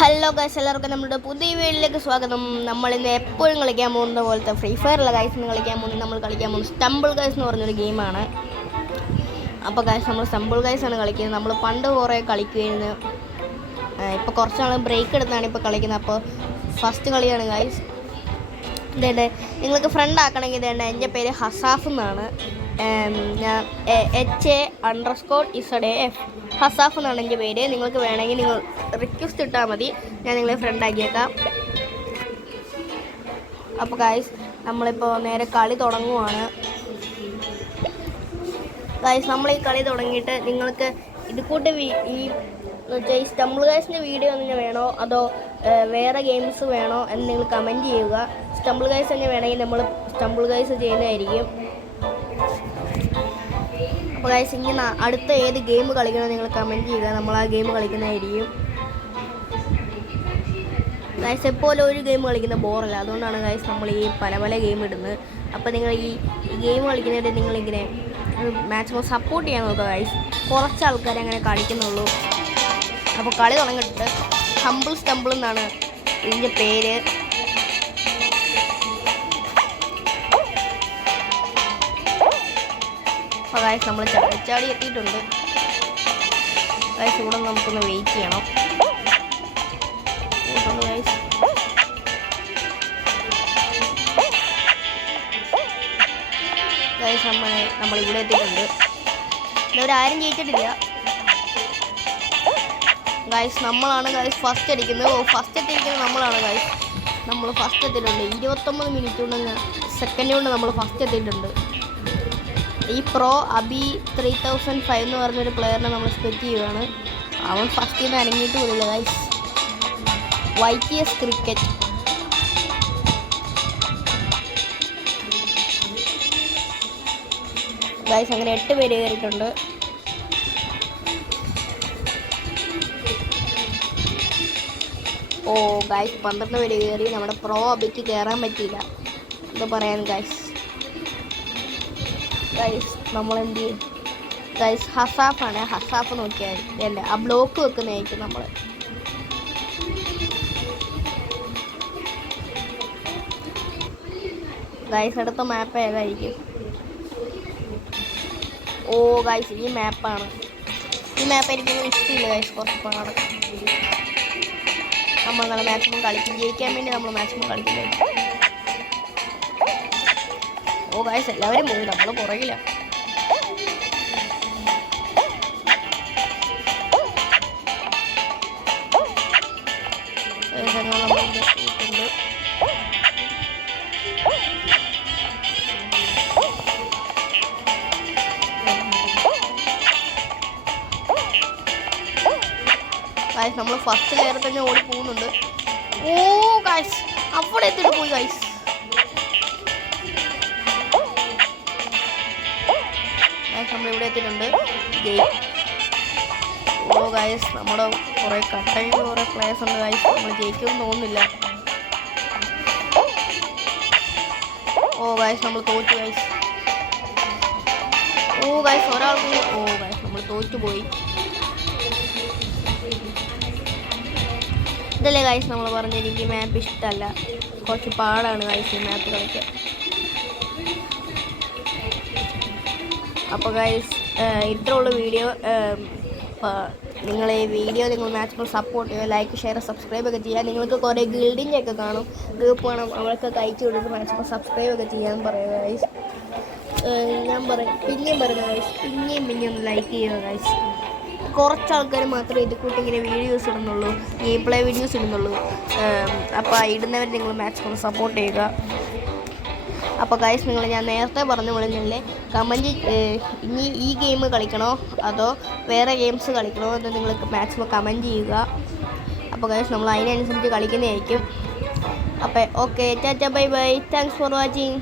Hello guys, എല്ലാവർക്കും നമ്മുടെ പുതിയ വീഡിയോയിലേക്ക് സ്വാഗതം. നമ്മളിന്ന് എപ്പോഴും കളിക്കാൻ പോകുന്ന പോലത്തെ ഫ്രീ ഫയറിലെ ഗൈസ് നിന്ന് കളിക്കാൻ പോകുന്നത് നമ്മൾ കളിക്കാൻ പോകുന്നത് സ്റ്റംബിൾ ഗൈസ് എന്ന് പറഞ്ഞൊരു ഗെയിമാണ്. അപ്പോൾ ഗൈസ് നമ്മൾ സ്റ്റംബിൾ ഗൈസ് ആണ് കളിക്കുന്നത്. നമ്മൾ പണ്ട് കുറേ കളിക്കുമായിരുന്നു. ഇപ്പോൾ കുറച്ച് നാൾ ബ്രേക്ക് എടുത്താണ് ഇപ്പോൾ കളിക്കുന്നത്. അപ്പോൾ ഫസ്റ്റ് കളിയാണ് ഗൈസ്. ഇതേണ്ട നിങ്ങൾക്ക് ഫ്രണ്ട് ആക്കണമെങ്കിൽ ഇതേണ്ട എൻ്റെ പേര് ഹസാഫ് എന്നാണ്. ഞാൻ HA_ZAF ഹസാഫ് എന്നാണ് എൻ്റെ പേര്. നിങ്ങൾക്ക് വേണമെങ്കിൽ നിങ്ങൾ റിക്വസ്റ്റ് ഇട്ടാൽ മതി, ഞാൻ നിങ്ങളെ ഫ്രണ്ട് ആക്കിയേക്കാം. അപ്പോൾ ഗൈസ് നമ്മളിപ്പോൾ നേരെ കളി തുടങ്ങുവാണ്. ഗൈസ് നമ്മൾ ഈ കളി തുടങ്ങിയിട്ട് നിങ്ങൾക്ക് ഇത് കൂട്ട് ഈ സ്റ്റംബിൾ ഗൈസിൻ്റെ വീഡിയോ തന്നെ വേണോ അതോ വേറെ ഗെയിംസ് വേണോ എന്ന് നിങ്ങൾ കമൻറ്റ് ചെയ്യുക. സ്റ്റംബിൾ ഗൈസ് തന്നെ വേണമെങ്കിൽ നമ്മൾ സ്റ്റംബിൾ ഗൈസ് ചെയ്യുന്നതായിരിക്കും. അപ്പോൾ ഗൈസ് ഇങ്ങനെ അടുത്ത ഏത് ഗെയിം കളിക്കണമെന്ന് നിങ്ങൾ കമൻറ്റ് ചെയ്യുക, നമ്മൾ ആ ഗെയിം കളിക്കുന്നതായിരിക്കും. ഗൈസ് എപ്പോഴും ഒരു ഗെയിം കളിക്കുന്ന ബോറല്ല, അതുകൊണ്ടാണ് ഗൈസ് നമ്മൾ ഈ പല പല ഗെയിം ഇടുന്നത്. അപ്പോൾ നിങ്ങൾ ഈ ഗെയിം കളിക്കുന്നതിന് നിങ്ങളിങ്ങനെ മാക്സിമം സപ്പോർട്ട് ചെയ്യാൻ നോക്കുക ഗൈസ്. കുറച്ച് ആൾക്കാരെ അങ്ങനെ കളിക്കുന്നുള്ളൂ. അപ്പോൾ കളി തുടങ്ങിയിട്ട് ഹംബിൾ സ്റ്റംബിൾ എന്നാണ് ഇതിൻ്റെ പേര്. അപ്പോൾ ഗൈസ് നമ്മൾ ചാടി എത്തിയിട്ടുണ്ട്. ഗൈസ് ഇവിടെ നമുക്കൊന്ന് വെയിറ്റ് ചെയ്യണം. ഗൈസ് ഗൈസ് നമ്മളിവിടെ എത്തിയിട്ടുണ്ട്. ഇവരാരും ജയിച്ചിട്ടില്ല ഗൈസ്. നമ്മളാണ് ഗൈസ് ഫസ്റ്റ് അടിക്കുന്നത്. ഫസ്റ്റ് എത്തിയിരിക്കുന്നത് നമ്മളാണ് ഗൈസ്. നമ്മൾ ഫസ്റ്റ് എത്തിയിട്ടുണ്ട്. 29 മിനിറ്റ് കൊണ്ട് സെക്കൻഡ് കൊണ്ട് നമ്മൾ ഫസ്റ്റ് എത്തിയിട്ടുണ്ട്. ഈ പ്രോ അബി 3005 എന്ന് പറഞ്ഞൊരു പ്ലെയറിനെ നമ്മൾ സ്പെക്ട് ചെയ്യുകയാണ്. അവൻ ഫസ്റ്റ് നിന്ന് അനങ്ങിയിട്ട് പോലില്ല ഗൈസ്. YTS cricket guys. അങ്ങനെ 8 പേര് കയറിയിട്ടുണ്ട്. ഓ ഗൈസ് 12 പേര് കയറി. നമ്മുടെ പ്രോ അബിക്ക് കയറാൻ പറ്റിയില്ല. എന്താ പറയാൻ ഗൈസ്. ഗൈസ് നമ്മളെന്ത് ചെയ്യും ഗൈസ്? ഹസാഫാണ്. ഹസാഫ് നോക്കിയാൽ അല്ലേ ആ ബ്ലോക്ക് വെക്കുന്നതായിരിക്കും നമ്മൾ. ഗൈസ് അടുത്ത മാപ്പ് ഏതായിരിക്കും? ഓ ഗൈസ് ഈ മാപ്പാണ്. ഈ മാപ്പ് എനിക്ക് ഇഷ്ടമില്ല ഗൈസ്, കുറച്ച് പാടാണ്. നമ്മൾ നല്ല മാക്സിമം കളിക്കും, ജയിക്കാൻ വേണ്ടി നമ്മൾ മാക്സിമം കളിക്കും. ഓ ഗൈസ് എല്ലാവരും പോയി, നമ്മൾ പുറകില്ല. ഗൈസ് നമ്മൾ ഫസ്റ്റ് ലെയർ തന്നെ ഓടി പോകുന്നുണ്ട്. ഓ ഗൈസ് അവിടെ എത്തിയിട്ട് പോയി ഗൈസ്. നമ്മളിവിടെ എത്തിയിട്ടുണ്ട്. ഓ ഗൈസ് നമ്മുടെ കുറേ കട്ടയിൽ കുറേ പ്ലേയേഴ്സ് ഉണ്ട് ഗൈസ്. നമ്മൾ ജയിക്കുമെന്ന് തോന്നുന്നില്ല. ഓ ഗൈസ് നമ്മൾ തോറ്റു ഗൈസ്. ഓ ഗൈസ് ഒരാൾക്ക് ഓ ഗൈസ് നമ്മൾ തോറ്റുപോയി. ഇതല്ലേ ഗൈസ് നമ്മൾ പറഞ്ഞ എനിക്ക് മാപ്പ് ഇഷ്ടമല്ല, കുറച്ച് പാടാണ് ഗൈസ് ഈ മാപ്പ് കളിക്കാൻ. അപ്പോൾ ഗൈസ് ഇത്രയുള്ള വീഡിയോ. നിങ്ങൾ ഈ വീഡിയോ നിങ്ങൾ മാക്സിമം സപ്പോർട്ട് ചെയ്യുക, ലൈക്ക് ഷെയർ സബ്സ്ക്രൈബ് ഒക്കെ ചെയ്യുക. നിങ്ങൾക്ക് കുറേ ഗിൽഡിൻ്റെ ഒക്കെ കാണും, ഗ്രൂപ്പ് വേണം, അവർക്ക് അയച്ചു കൊടുത്ത് മാക്സിമം സബ്സ്ക്രൈബ് ഒക്കെ ചെയ്യാൻ പറയുക ഗൈസ്. ഞാൻ പിന്നെയും പറയുന്നത് ഗൈസ്, പിന്നെയും ഒന്ന് ലൈക്ക് ചെയ്യുക ഗൈസ്. കുറച്ച് ആൾക്കാർ മാത്രമേ ഇത് കൂട്ടി ഇങ്ങനെ വീഡിയോസ് ഇടുന്നുള്ളൂ, ഗെയിം പ്ലേ വീഡിയോസ് ഇടുന്നുള്ളൂ. അപ്പോൾ ഇടുന്നവർ നിങ്ങൾ മാക്സിമം സപ്പോർട്ട് ചെയ്യുക. അപ്പോൾ ഗൈസ് ഞാൻ നേരത്തെ പറഞ്ഞ പോലെ തന്നെ കമൻറ്റ് ഇനി ഈ ഗെയിം കളിക്കണോ അതോ വേറെ ഗെയിംസ് കളിക്കണോ എന്ന് നിങ്ങൾക്ക് മാക്സിമം കമൻറ്റ് ചെയ്യുക. അപ്പോൾ ഗൈസ് നമ്മൾ അതിനനുസരിച്ച് കളിക്കുന്നതായിരിക്കും. അപ്പോൾ okay, Tata bye bye, thanks for watching.